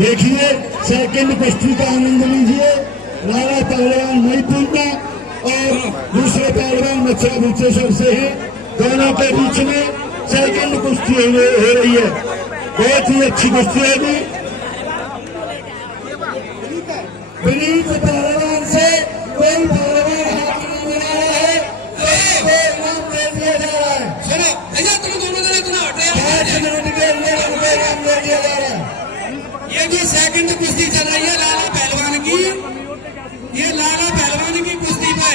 देखिए सेकंड कुश्ती का आनंद लीजिए। लाला पहलवान मणिपुर और दूसरे पहलवान मथुरा बुचेश्वर से है। दोनों के बीच में सेकंड कुश्ती हो रही है। बहुत ही अच्छी कुश्ती होगी। विनीत पहलवान से कोई पहलवान हाथ नहीं मिला है, इनाम दे दिया जा रहा है। सुनो भैया, तुम दोनों जने इतना हट रहे हो। 5 मिनट के अंदर उनको इनाम दे दिया जा रहा है। ये जो सेकंड कुश्ती चल रही है लाला पहलवान की, ये लाला पहलवान की कुश्ती पे।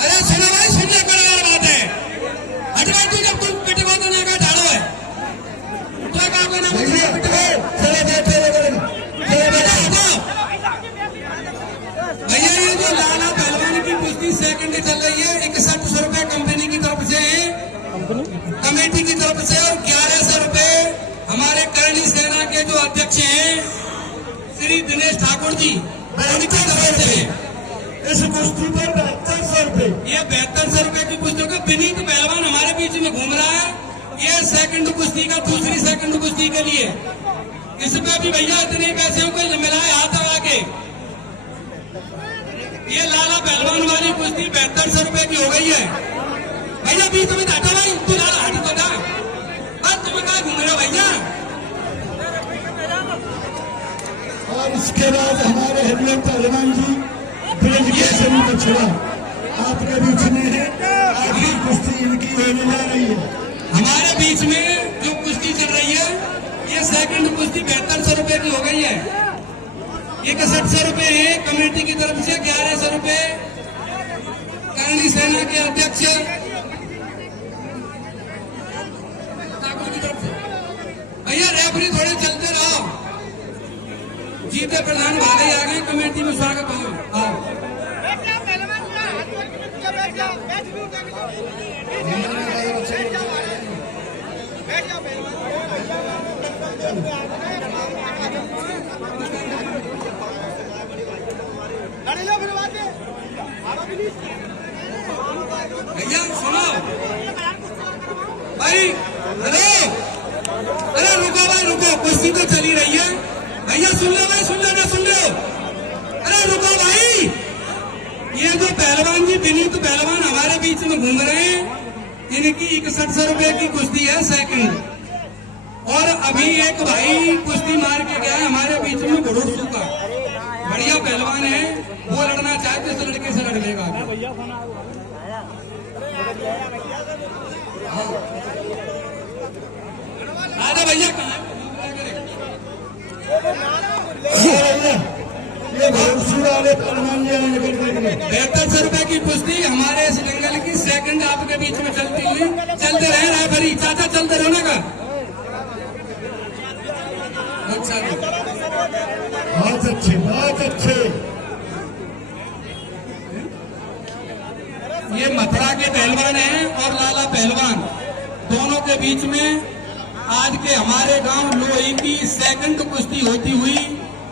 अरे सुनो भाई, सुनने को बात है। हटवा तू, जब तुम पिटवा तो नहीं का ढालो है तो क्या कोई ना पिटवा। चलो बैठो भैया। ये जो लाला पहलवान की कुश्ती सेकंड चल रही है, 6100 रुपए कंपनी की तरफ से, कमेटी की तरफ से, और 1100 रुपए हमारे करणी सेना के जो अध्यक्ष हैं श्री दिनेश ठाकुर जी, उनकी तरफ से इस कुश्ती पर 7200 रुपए। ये 7200 रुपए की कुश्ती का विनीत पहलवान हमारे बीच में घूम रहा है। ये सेकंड कुश्ती का, दूसरी सेकंड कुश्ती के लिए इसमें भी भैया इतने पैसे को मिलाए हाथ लगा के। ये लाला पहलवान वाली कुश्ती 7200 रुपए की हो गई है। भैया बीच में हटो भाई, तू लाला हट तो जा। तुम कहा घूम रहे हो भैया। और इसके बाद हमारे हरिओम पहलवान जी ब्रजकेसरी मछुआ आपके बीच में है। आखिरी कुश्ती इनकी होने जा रही है। हमारे बीच में जो कुश्ती चल रही है, ये सेकंड कुश्ती 7200 रुपए की हो गई है। 6100 रुपए है कमेटी की तरफ से, 1100 रुपए करणी सेना के अध्यक्ष ठाकुर की तरफ से। भैया रेफरी थोड़े चलते रहो। जीते प्रधान भाई आ गए, कमेटी में स्वागत हो। आओ भैया सुनो भाई। हेलो, अरे रुको भाई रुको, कुश्ती तो चली रही है। भैया सुन लो भाई, सुन लो ना, सुन लो। अरे रुको भाई, ये जो पहलवान जी विनीत पहलवान हमारे बीच में घूम रहे हैं, इनकी 6100 रुपए की कुश्ती है सेकंड। और अभी एक भाई कुश्ती मार के गया है हमारे बीच में, भड़ोसू का बढ़िया पहलवान है। वो लड़ना चाहते तो लड़के से लड़ लेगा। आजा भैया, कहाँ ये भड़ोसू वाले पहलवान जी 7200 रुपए की कुश्ती हमारे इस जंगल की सेकंड आपके बीच में चलती हुई। चलते रहे रेफरी चाचा, चलते रहो ना का। अच्छा, बहुत अच्छे, बहुत अच्छे। ये मथुरा के पहलवान हैं और लाला पहलवान, दोनों के बीच में आज के हमारे गांव लोही की सेकंड कुश्ती होती हुई।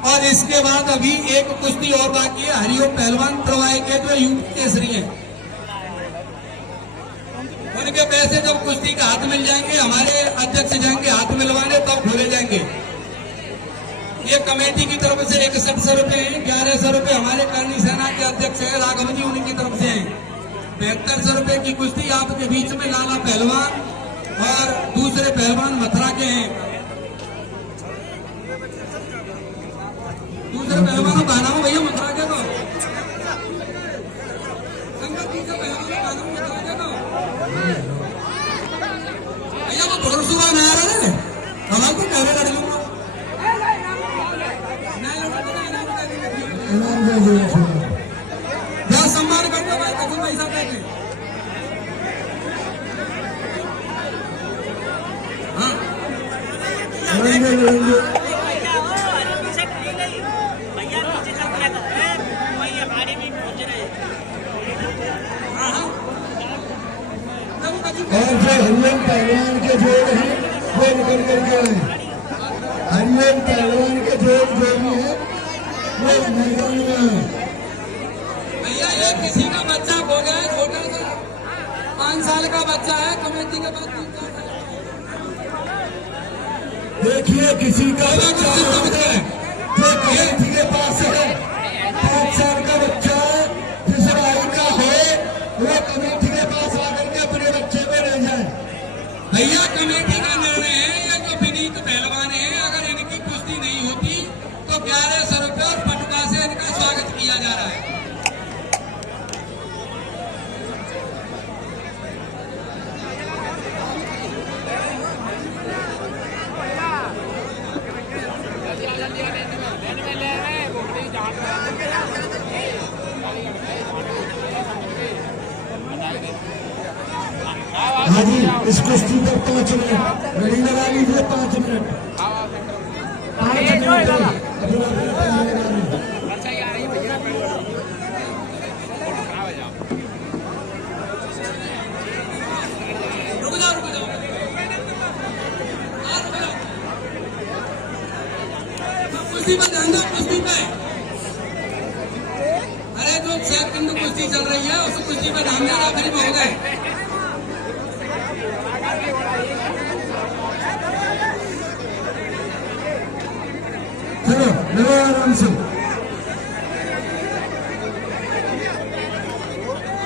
और इसके बाद अभी एक कुश्ती और बाकी है, हरिओम पहलवान प्रवाह के जो यूपी केसरी हैं, उनके पैसे जब कुश्ती का हाथ मिल जाएंगे, हमारे अध्यक्ष जाएंगे हाथ मिलवाने, तब खोले जाएंगे। ये कमेटी की तरफ से 6100 रुपए है, 1100 रुपए हमारे करणी सेना के अध्यक्ष है राघव जी, उनकी तरफ से है। 7200 रुपए की कुश्ती आपके बीच में लाला पहलवान और दूसरे पहलवान मथुरा के हैं। दूसरे पहलवानों का नाम भैया मथुरा के, तो भैया वो भड़ोसू में आ रहा है, हमारे को पहले लड़ लूंगा। सम्मान करते भाई, कभी पैसा देंगे। हाँ और जो हरिओम पहलवान के जोड़ हैं वो निकल करके आए। हरिओम पहलवान के जोड़ मैदान में आए। भैया ये किसी का बच्चा खो गया है, छोटा सा 5 साल का बच्चा है, कमेटी के पास 3 साल का। देखिए किसी का बच्चा है जो कमेटी के पास है, 5 साल का बच्चा है, जिस भाई का है वो कमेटी के पास आकर के अपने बच्चे को ले जाए। भैया कमेटी का निर्णय है, ये जो विनीत पहलवान है, अगर इनकी कुश्ती नहीं होती तो 1100 रुपये और पटुका से इनका स्वागत किया जा रहा है। हाँ जी, इस कुश्ती पर 5 मिनट घड़ी लगा लीजिए। 5 मिनट 5 मिनट रुक जाओ रुक जाओ, कुश्ती पर ध्यान दो, कुश्ती पे। अरे जो सेकंड कुश्ती चल रही है उस कुश्ती पर ध्यान देना, फिर हो गए। चलो लगा आराम से।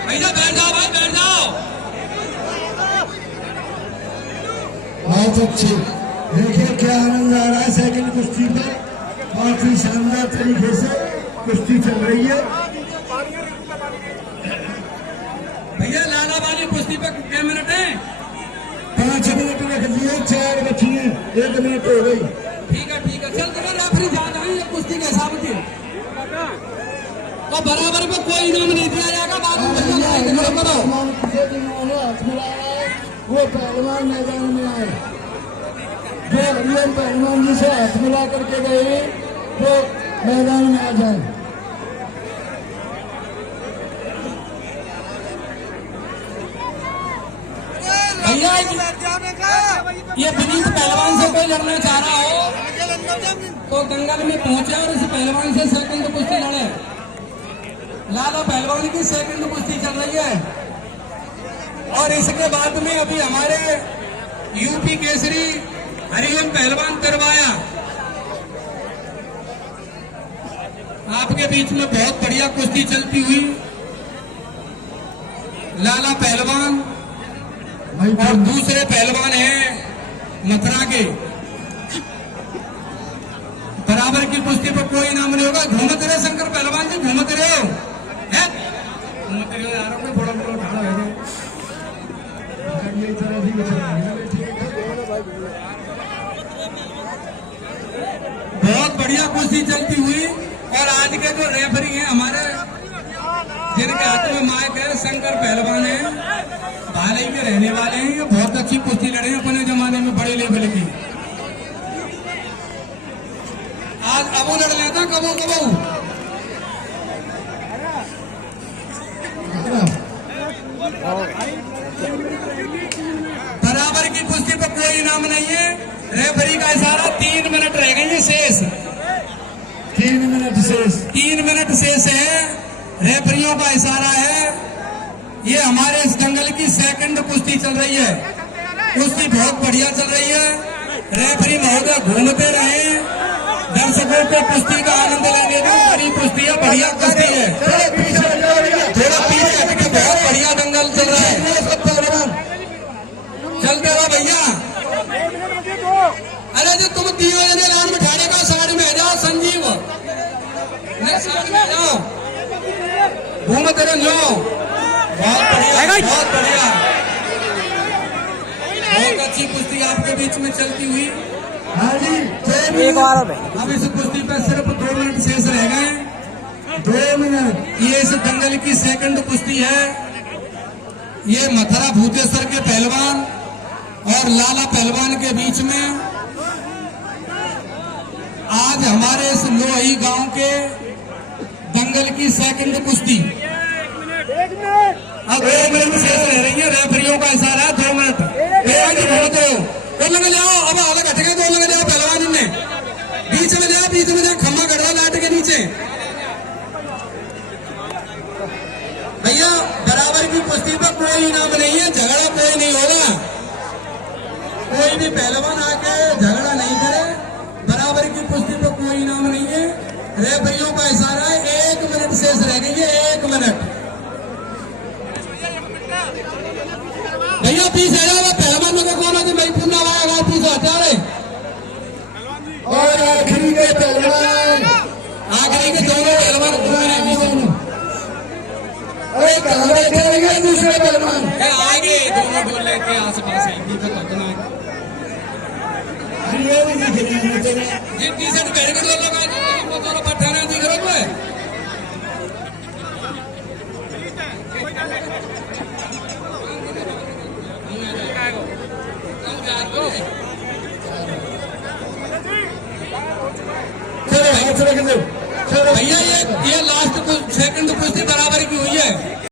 भैया बैठ जाओ भाई, बैठ जाओ। बहुत अच्छी, देखिए क्या आनंद आ रहा है सेकंड कुश्ती पर। बहुत ही शानदार तरीके से कुश्ती चल रही है। भैया लाला वाली कुश्ती पे कितने मिनट है? 5 मिनट रख दिए, 4 बची हैं, 1 मिनट हो गई। ठीक है चल तुम्हें रेफरी जा रहे हैं, ये कुश्ती के हिसाब की तो बराबर में कोई इनाम नहीं दिया जाएगा। बाद में करो। जिन्होंने हाथ मिलाया है वो पहलवान मैदान में आए। जो हरियम पहलवान जी से हाथ मिला करके गए वो मैदान में आ जाए। भैया ये विनीत पहलवान से कोई लड़ना चाह रहा हो तो दंगल में पहुंचे और इस पहलवान से सेकंड कुश्ती लड़े। लाला पहलवान की सेकंड कुश्ती चल रही है और इसके बाद में अभी हमारे यूपी केसरी हरिओम पहलवान करवाया आपके बीच में बहुत बढ़िया कुश्ती चलती हुई। लाला पहलवान और दूसरे पहलवान हैं मथुरा के। बराबर की कुश्ती पर कोई इनाम नहीं होगा। घूमते रहे शंकर पहलवान जी, घूमते रहे हो, घूमते रहे यार, अपने बड़ा बड़ा उठाना है। बहुत बढ़िया कुश्ती चलती हुई और आज के जो रेफरी हैं हमारे, जिनके हाथ में माइक है, शंकर पहलवान है, भाले के रहने वाले हैं। ये बहुत अच्छी कुश्ती लड़े हैं अपने जमाने में, बड़े लेवल की। आज अबू लड़ लेता, कबू कबू। बराबर की कुश्ती पर कोई इनाम नहीं है। रेफरी का इशारा 3 मिनट रह गए शेष। 3 मिनट शेष, 3 मिनट शेष है। रेफरियों का इशारा है। ये हमारे इस दंगल की सेकंड कुश्ती चल रही है। कुश्ती बहुत बढ़िया चल रही है। रेफरी महोदय घूमते रहे, दर्शकों को कुश्ती का आनंद लेने दो। बड़ी कुश्ती है, बढ़िया कुश्ती है। थोड़ा पीछे हटके बहुत बढ़िया दंगल चल रहा है। चलते रहो भैया। अरे जो तुम 3 बजे लाइन में ठाणे का साइड में जाओ, संजीव साइड में जाओ, घूमते रहो। बहुत बढ़िया, बहुत बढ़िया, बहुत अच्छी कुश्ती आपके बीच में चलती हुई। हाँ जी, एक बार अब इस कुश्ती पे सिर्फ 2 मिनट शेष रह गए। 2 मिनट। ये इस दंगल की सेकंड कुश्ती है। ये मथुरा भूतेश्वर के पहलवान और लाला पहलवान के बीच में आज हमारे इस लोही गांव के दंगल की सेकंड कुश्ती। अब 2 मिनट शेष रह रही है। रेफरियों का इशारा है 2 मिनट। घूमते हो, 2 लगे जाओ। अब अलग हट गए, 2 लगे जाओ। पहलवान ने बीच में जाओ, बीच में जाओ, खम्मा कर दो लाट के नीचे। कुश्ती पर कोई इनाम नहीं है, झगड़ा कोई नहीं होगा। कोई भी पहलवान आके झगड़ा नहीं करे, बराबर की कुश्ती पर कोई इनाम नहीं है। रेफरियों का इशारा है, 1 मिनट शेष रह गई है, 1 मिनट। भैया पीछे आ जाओ, पहलवान को कौन है भाई, पूरा आएगा पीछे हटा रहे। और आखिरी के पहलवान, आखिरी के दोनों पहलवान अरे कहाँ बैठे रहेंगे दूसरे पहलवान? आगे दोनों ढोल लेके आस पास है, ये भी दिख रही है तेरे। ये टी शर्ट पहन के लगा दोनों पठाना दिख रहा है। चलो हाथ रख दो। चलो भैया ये लास्ट सेकंड